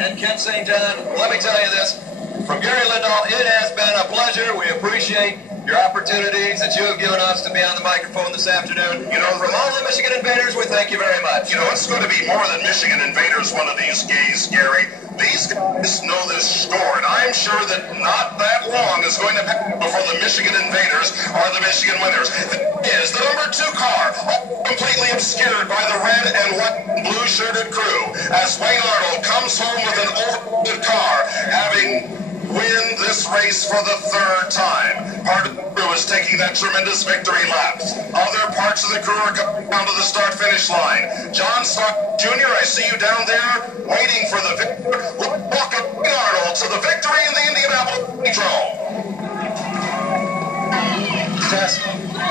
and Kent St. John, let me tell you this. From Gary Lindahl, it has been a pleasure. We appreciate your opportunities that you have given us to be on the microphone this afternoon. You know, from all the Michigan Invaders, we thank you very much. You know, it's going to be more than Michigan Invaders one of these days, Gary. These guys know this score, and I'm sure that not that long is going to pass before the Michigan Invaders are the Michigan winners. This is the number 2 car, completely obscured by the red and white and blue-shirted crew, as Wayne Arnold comes home with an overloaded car, having win this race for the 3rd time. Part of the crew is taking that tremendous victory lap. Other parts of the crew are coming down to the start-finish line. John Stark Jr., I see you down there waiting for the victory. Welcome Arnold to the victory in the Indianapolis Speedrome.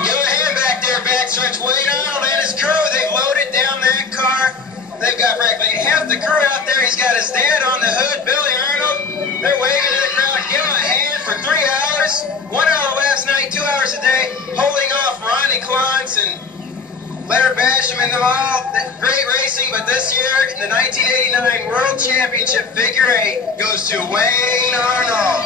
Give a hand back there, backstretch. Wayne Arnold and his crew, they've loaded down that car. They've got practically half the crew out there. He's got his dad on the hood, Billy Arnold. They're waving to the crowd. Give him a hand for 3 hours. 1 hour last night, 2 hours a day, holding off Ronnie Klontz and Leonard Basham and them all. Great racing, but this year, the 1989 World Championship Figure 8 goes to Wayne Arnold.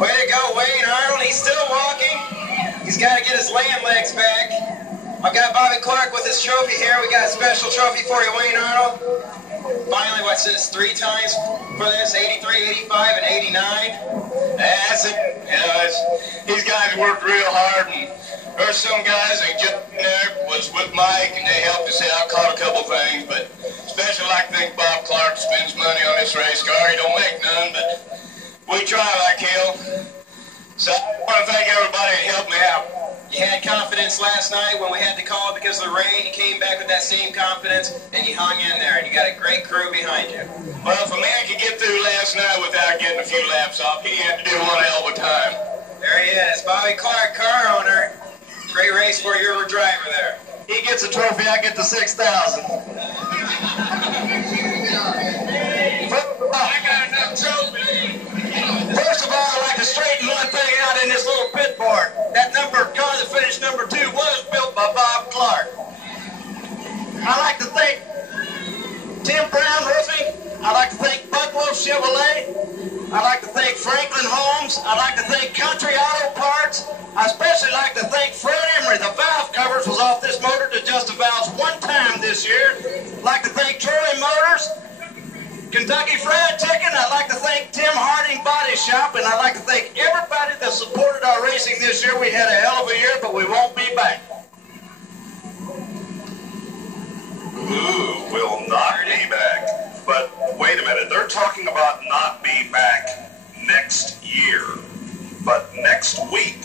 Way to go, Wayne Arnold. He's still walking. He's got to get his land legs back. I've got Bobby Clark with his trophy here. We got a special trophy for you, Wayne Arnold. Finally, what's this, 3 times for this? 83, 85, and 89? That's it. You know, these guys worked real hard, and there's some guys that just there was with Mike, and they helped us out, caught a couple things, but especially like to thank Bob Clark spends money on this race car. He don't make none, but we try like hell. So I want to thank everybody that helped me out. You had confidence last night when we had to call because of the rain. You came back with that same confidence, and you hung in there, and you got a great crew behind you. Well, if a man could get through last night without getting a few laps off, he had to do one hell of a time. There he is, Bobby Clark, car owner. Great race for your driver there. He gets a trophy, I get the 6,000. I got enough trophies. First of all, I'd like to straighten one thing out in this little pit board. That car that finished number 2 was built by Bob Clark. I'd like to thank Tim Brown Roofing. I'd like to thank Bucklow Chevrolet. I'd like to thank Franklin Homes. I'd like to thank Country Auto Parts. I especially like to thank Fred Emery. The valve covers was off this motor to adjust the valves 1 time this year. I'd like to thank Troy Motors, Kentucky Fried Chicken. I'd like to thank Tim Harding Body Shop, and I'd like to thank everybody that supported our racing this year. We had a hell of a year, but we won't be back. Who will not be back? But wait a minute, they're talking about not be back next year, but next week.